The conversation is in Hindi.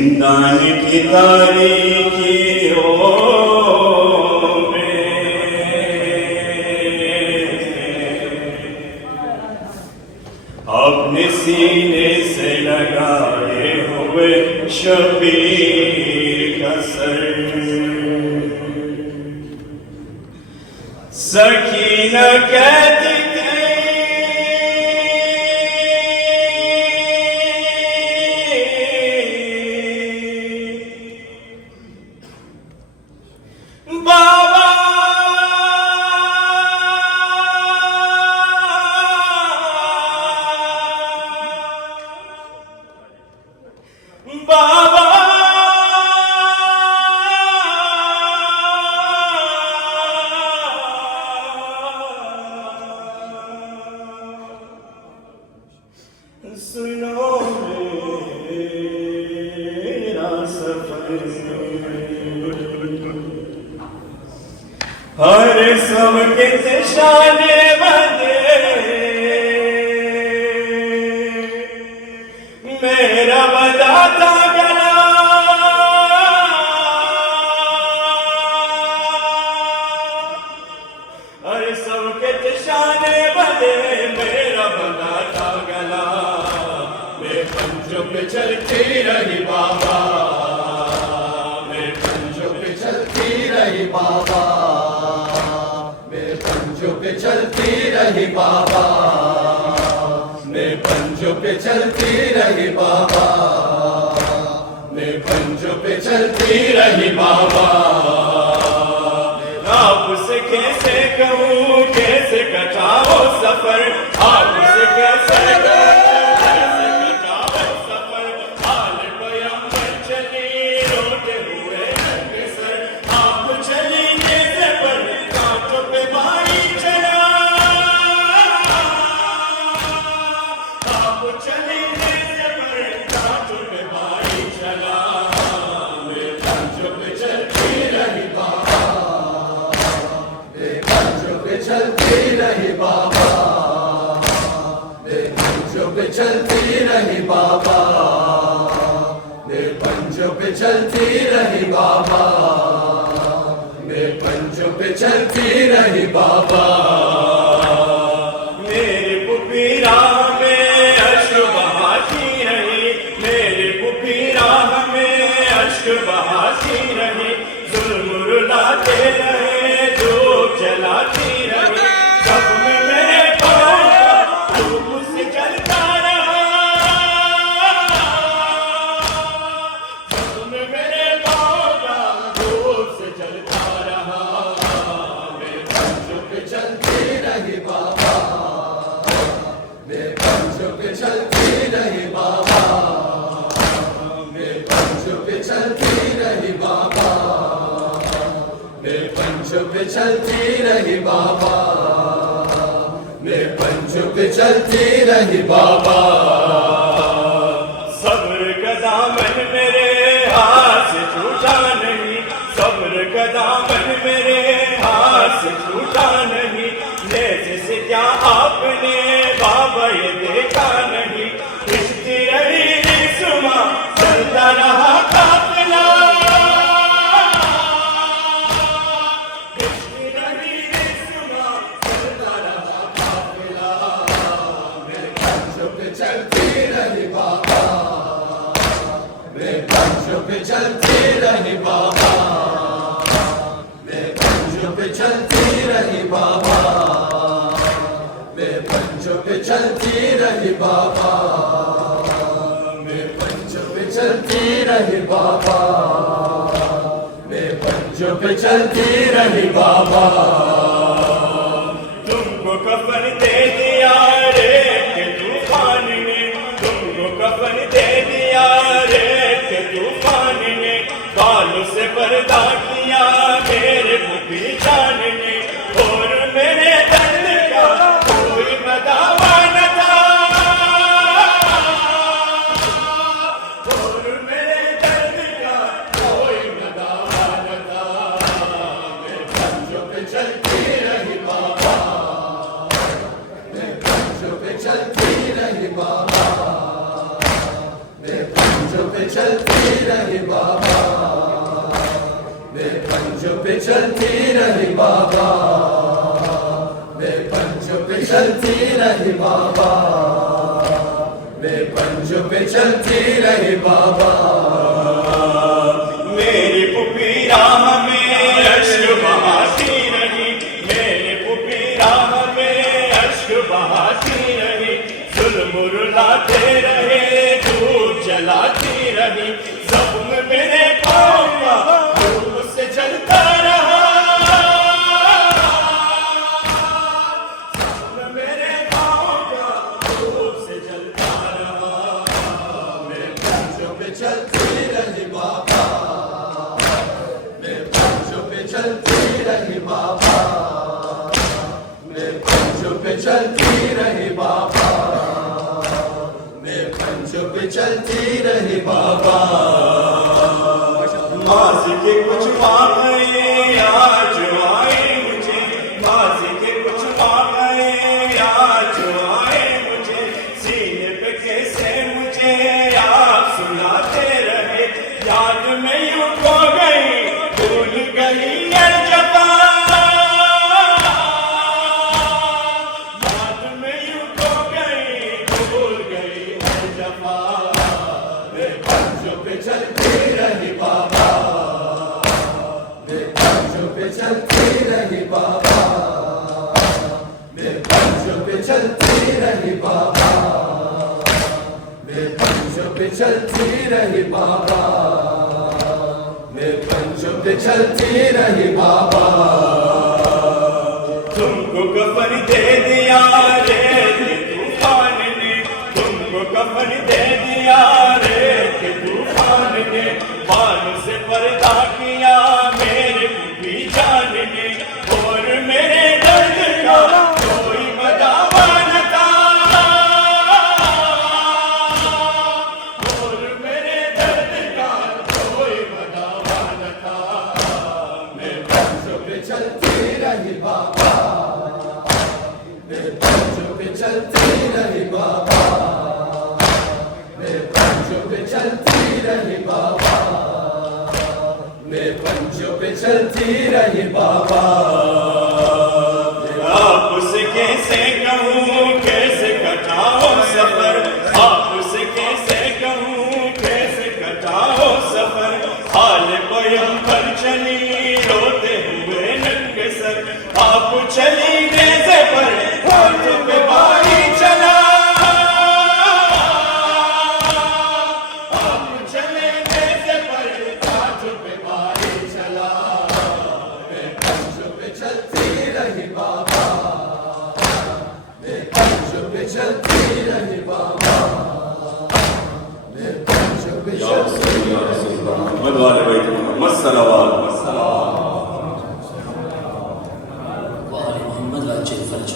जिंदान की तारीखियों में अपने सीने से लगाए हुए शबीर का सर सकीना कहती सुनो मेरा सफर हर सब के शाने बंदे मेरा बताता गला हर सब के शाने बंदे मेरा बताता गला पंजों पे चलती रही बाबा मेरे पंजों पे चलती रही बाबा मेरे पंजों पे चलती रही बाबा मेरे पंजों पे चलती रही बाबा मेरे पंजों पे चलती रही बाबा आपसे कैसे कहूँ कैसे कटाओ सफर आपसे कैसे चलती रही बाबा मेरे पंजों पे चलती रही बाबा मेरे पंजों पे चलती रही बाबा मेरे पंजों पे चलती रही बाबा मेरे पुपीरा में अश्क बहाती रही मेरे पुपीरा में अश्क बहाती रही जुल्म रुलाते रहे जो चलाती चलती रही बाबा मेरे पंजों पे चलती रही बाबा मेरे पंजों पे चलती रही बाबा मेरे पंजों पे चलती रही बाबा सब्र का दामन मेरे हाथ से छूटा नहीं सब्र का दामन मेरे हाथ से छूटा नहीं जैसे से क्या आपने बाबा ये देखा नहीं इसकी रही सुमा चलता रहा काफिला इसकी रही सुमा चलता रहा काफिला मेरे पंजों पे चलती रही बाबा मेरे पंजों पे चलती रही बाबा मेरे पंजों पे चलती रही बाबा पंजों पे चलती रही बाबा मेरे पंजों पे चलती रही बाबा मेरे पंजों पे चलती रही बाबा तुमको कफन दे दिया रेत के तूफान ने तुमको कफन दे दिया रेत के तूफान ने बालों से पर्दा किया मेरे पुपी जान ने और मेरे दर्द का कोई बदावा न था और मेरे दर्द का कोई बदावा न था मेरे पंजों पे चलती रही बाबा मेरे पंजों पे चलती रही बाबा मेरे पंजों पे चलती रही बाबा, मैं पंजों पे चलती रही बाबा, मैं पंजों पे चलती रही बाबा, मैं पंजों पे चलती रही बाबा। मेरी पुपी राह में अश्क बहाती रही, मेरी पुपी राह में अश्क बहाती रही, जुल्म रुलाते रहे, धूप जलाती रही, ज़ख्म मेरे पाँव का धूप से जलता रहा, ज़ख्म मेरे पाँव का धूप से जलता रहा। मैं पंजों पे चलती रही बाबा, मैं पंजों पे चलती रही बाबा, मैं पंजों पे चलती रही बाबा, मैं पंजों पे चलती रही बाबा। माज़ी के कुछ वाक़े आज आए मुझे, माज़ी के कुछ वाक़े आज आए मुझे, सीने पे कैसे मुझे आप सुनाते रहे, याद में यूं खो गई, भूल गई हर जगह, याद में यूं खो गई, भूल गई हर जगह। मैं पंजों पे चलती रही बाबा, मैं पंजों पे चलती रही बाबा, मैं पंजों पे चलती रही बाबा, मैं पंजों पे चलती रही बाबा, मैं पंजों पे चलती रही बाबा। तुमको कफन दे दिया रे कि तूफान ने, तुमको कफन दे दिया रे कि तूफान ने, बालों से पर्दा किया मेरे भी जान ने, और मेरे दर्द का कोई बदावा न था, और मेरे दर्द का कोई बदावा न था। मैं पंजों पे चलती रही बाबा, मैं पंजों पे चलती रही बाबा, मैं पंजों पे चलती रही बाबा, मैं पंजों पे चलती रही बाबा। आपसे कैसे कहूँ कैसे कटाओ सफर, आपसे कैसे कहूँ कैसे कटाओ सफर, हाल बयां पर चली रोते हुए नंगे सर, आप चली नेज़े पर हाथ पे बारी चला, आप चले नेज़े पर हाथ पे बारी चला। मैं पंजों पे चलती रही बाबा, मैं पंजों पे चलती रही बाबा, मैं पंजों पे चलती रही बाबा। मदवाले बैठ मस्त सलावात